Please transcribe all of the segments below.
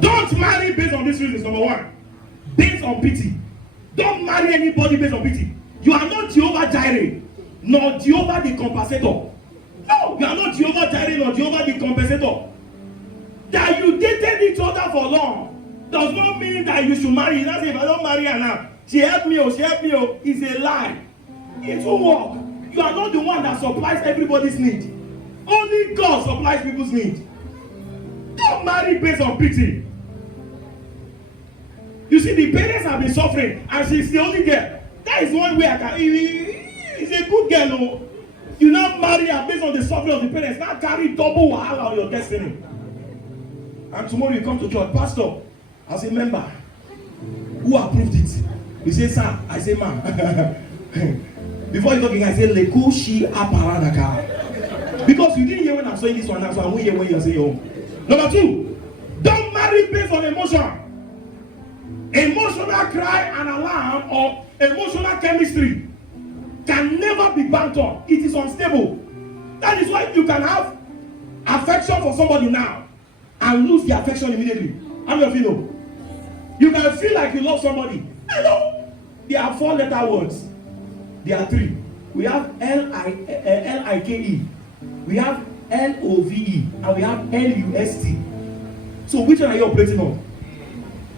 Don't marry based on these reasons. Number one, based on pity. Don't marry anybody based on pity. You are not Jehovah Jireh, nor Jehovah the compensator. No, you are not Jehovah Jireh, nor Jehovah the compensator. That you dated each other for long does not mean that you should marry. That's if I don't marry her now, she helped me, it's a lie. It won't work. You are not the one that supplies everybody's need. Only God supplies people's need. Don't marry based on pity. You see, the parents have been suffering, and she's the only girl. That is one way I can. It's a good girl, no. You now marry her based on the suffering of the parents. Now carry double wahala on your destiny. And tomorrow you come to church, Pastor, as a member, who approved it? You say, sir. I say, ma'am. Before you talking, I say, Lekushi aparadaka. Because you didn't hear when I'm saying this one, so I won't hear when you're saying, oh. Number two, don't marry based on emotion. Emotional cry and alarm or emotional chemistry can never be banked on. It is unstable. That is why you can have affection for somebody now and lose the affection immediately. How many of you know? You can feel like you love somebody. Hello. There are 4-letter words. There are 3. We have L-I-K-E. We have L-O-V-E. And we have L-U-S-T. So which one are you operating on?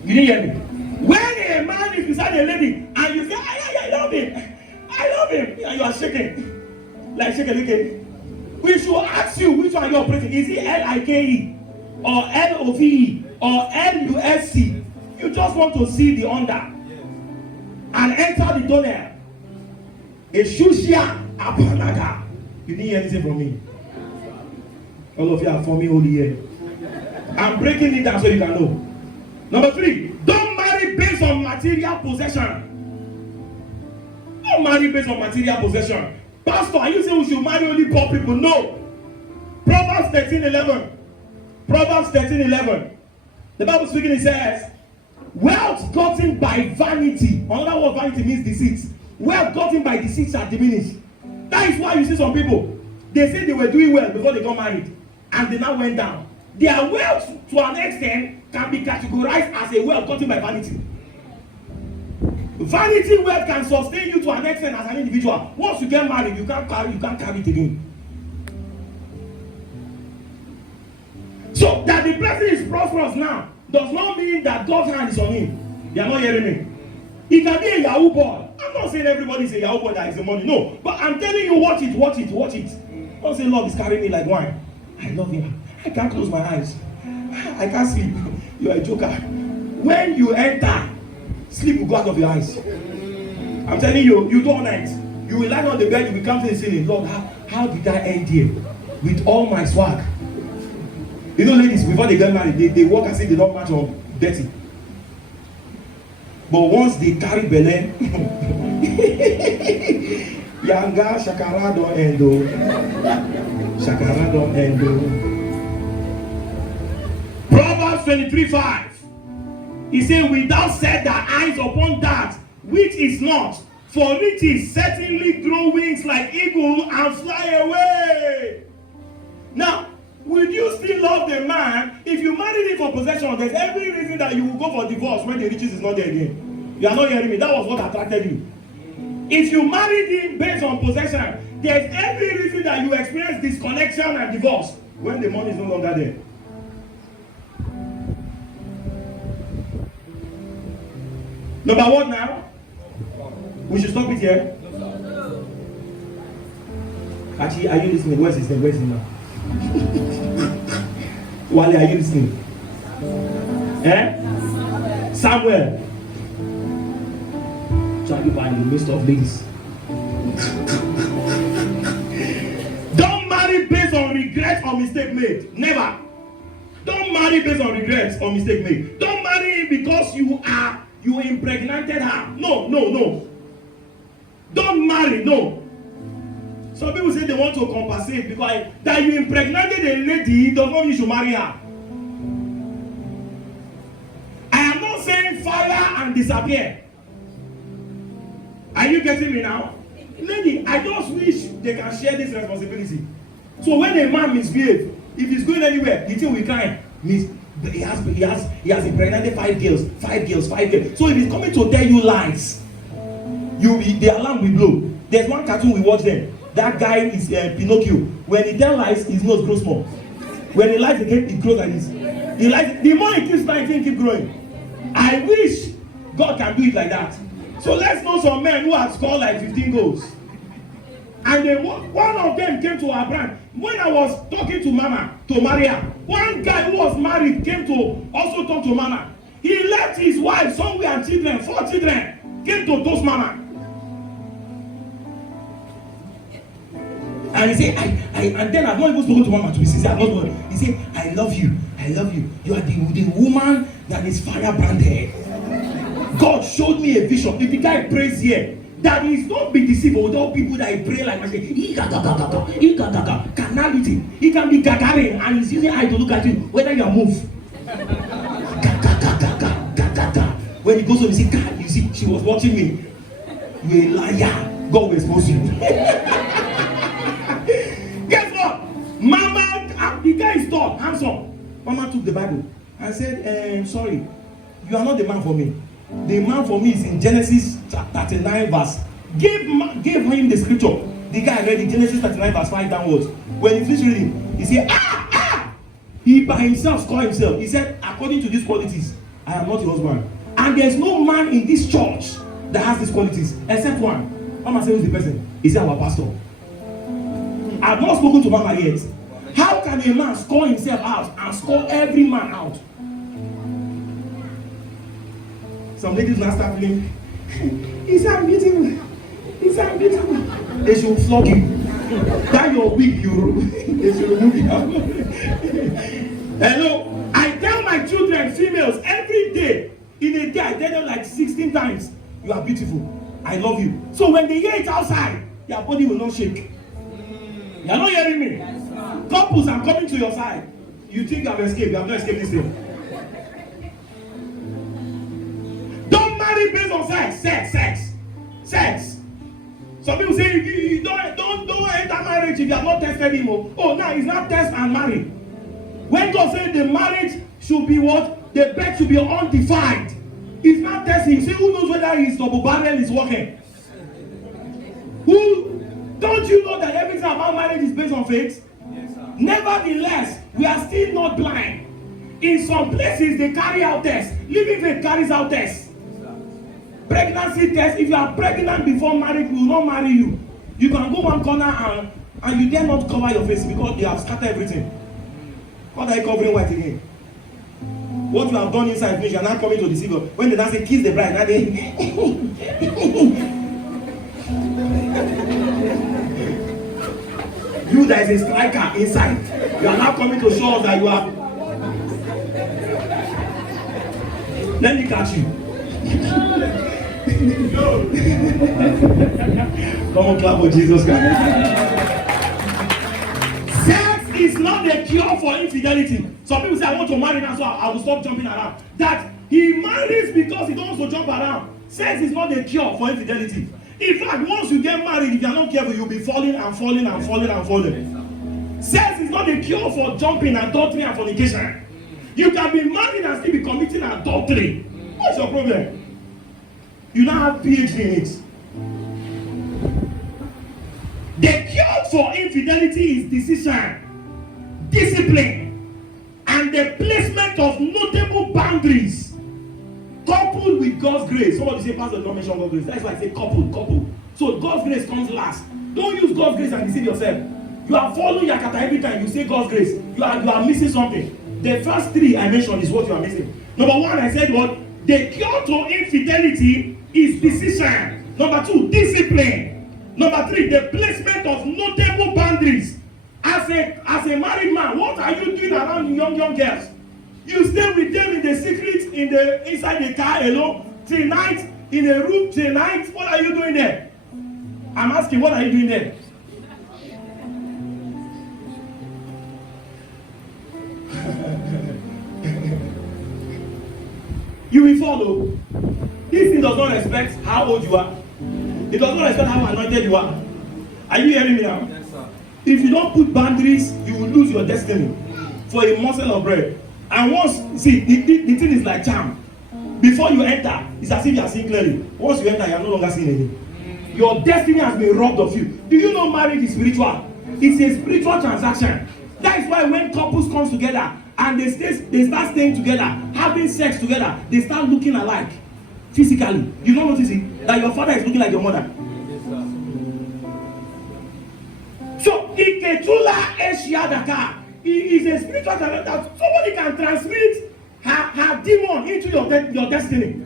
You didn't hear me? When a man is beside a lady and you say, I love him. I love him. And you are shaking. Like shaking. We should ask you which one are you operating. Is it L-I-K-E? Or L-O-V-E? Or L-U-S-C? You just want to see the under. And enter the tunnel. A shushia apanaga. You didn't hear anything from me. All of you are forming holy here. I'm breaking it down so you can know. Number 3, don't marry based on material possession. Don't marry based on material possession. Pastor, are you saying we should marry only poor people? No. Proverbs 13:11. Proverbs 13:11. The Bible speaking, it says, wealth gotten by vanity. Another word vanity means deceit. Wealth gotten by deceit shall diminish. That is why you see some people, they say they were doing well before they got married, and they now went down. Their wealth, to an extent, can be categorized as a wealth gotten by vanity. Vanity wealth can sustain you to an extent as an individual. Once you get married, you can't carry it again. So that the person is prosperous now does not mean that God's hand is on him. You are not hearing me. He can be a Yahoo boy. I'm not saying everybody is a Yahoo boy that is the money. No. But I'm telling you, watch it. Don't say love is carrying me like wine. I love him. I can't close my eyes. I can't sleep. You are a joker. When you enter, sleep will go out of your eyes. I'm telling you, you do all night. You will lie on the bed, you will come to the ceiling. Lord, how did I end here? With all my swag. You know, ladies, before they get married, they walk as if they don't match on dirty. But once they carry Belen, Yanga Shakara don't endo. Shakara don't endo. Proverbs 23:5. He said, without set their eyes upon that which is not, for riches certainly grow wings like eagle and fly away. Now, will you still love the man if you married him for possession? There's every reason that you will go for divorce when the riches is not there again. You are not hearing me. That was what attracted you. If you married him based on possession, there's every reason that you experience disconnection and divorce when the money is no longer there. Number 1 now. We should stop it here. Actually, are you listening? Where's his name? Where's his name now? Wale, are you listening? Samuel. Charlie by the midst of ladies. Don't marry based on regret or mistake made. Never. Don't marry based on regrets or mistake made. Don't marry because you impregnated her. No. Don't marry, no. Some people say they want to compensate because that you impregnated a lady does not mean you should marry her. I am not saying fire and disappear. Are you getting me now? Lady, I just wish they can share this responsibility. So when a man misbehaves, if he's going anywhere, the thing will cry. he has impregnated 5 girls. So if he's coming to tell you lies, the alarm will blow. There's one cartoon we watch then. That guy is Pinocchio. When he tells lies, his nose grows small. When he lies again, it grows like this. The more he keeps lying, he keeps growing. I wish God can do it like that. So let's know some men who have scored like 15 goals. And one of them came to our brand. When I was talking to Mama to Maria, one guy who was married came to also talk to Mama. He left his wife somewhere and children, 4 children, came to toast Mama. And he said, and then I've not even spoken to Mama to be sincere. He said, I love you. You are the woman that is fire branded. God showed me a vision. If the guy prays here, that is not be deceived with all people that pray like I say, carnality. He can be gagarin and he's using eye to look at you, whether you are moved. When he goes home, you see, she was watching me. You a liar. God will expose you. Guess what? Mama, the guy is tall, handsome. Mama took the Bible and said, sorry, you are not the man for me. The man for me is in Genesis 39 verse. Give him the scripture. The guy read it, Genesis 39 verse 5 downwards. When he finished reading, he said, he by himself scored himself. He said, according to these qualities, I am not your husband. And there's no man in this church that has these qualities except one. Mama said, who's the person? Is our pastor? I've not spoken to Mama yet. How can a man score himself out and score every man out? Some ladies now start feeling, he's unbeatable. They should flog you. That your wig, they should remove it out. Hello, I tell my children, females, every day, in a day, I tell them like 16 times, you are beautiful. I love you. So when they hear it outside, their body will not shake. You are not hearing me? Couples are coming to your side. You think you have escaped. You have not escaped this thing. Don't marry based on sex. Some people say you don't enter marriage if you have not tested him. Oh, now it's not test and marry. When God said the marriage should be what? The bed should be undefiled. It's not testing. See, who knows whether his double barrel is working? Don't you know that everything about marriage is based on faith? Yes, sir. Nevertheless, we are still not blind. In some places, they carry out tests. Living faith carries out tests. Yes, pregnancy test. If you are pregnant before marriage, we will not marry you. You can go one corner and you dare not cover your face because they have scattered everything. What are you covering white again? What you have done inside, you are not coming to deceive God. When they now say kiss the bride, now they you that is a striker inside, you are now coming to show us that you are. Let me catch you. Come on, clap for Jesus Christ. Sex is not the cure for infidelity. Some people say, I want to marry now, so I will stop jumping around. That he marries because he don't want to jump around. Sex is not the cure for infidelity. In fact, once you get married, if you are not careful, you'll be falling. Sex is not the cure for jumping, adultery, and fornication. You can be married and still be committing adultery. What's your problem? You don't have PhD in it. The cure for infidelity is decision, discipline, and the placement of notable boundaries. Coupled with God's grace. Somebody say, Pastor, don't mention God's grace. That's why I say coupled. So God's grace comes last. Don't use God's grace and deceive yourself. You are following Yakata every time you say God's grace. You are missing something. The first 3 I mentioned is what you are missing. Number 1, I said what? The cure to infidelity is decision. Number 2, discipline. Number 3, the placement of notable boundaries. As a married man, what are you doing around young girls? You stay with them in the secret, inside the car alone, till night, in a room till night. What are you doing there? I'm asking, what are you doing there? You will follow. This thing does not respect how old you are. It does not respect how anointed you are. Are you hearing me now? Yes, sir. If you don't put boundaries, you will lose your destiny for a morsel of bread. And once, see, the thing is like charm. Before you enter, it's as if you are seeing clearly. Once you enter, you are no longer seeing anything. Your destiny has been robbed of you. Do you know marriage is spiritual? It's a spiritual transaction. That is why when couples come together and they start staying together, having sex together, they start looking alike physically. You don't notice it? That your father is looking like your mother. So Ikechukwu Eshiadaka is a spiritual transaction that somebody can transmit her demon into your destiny.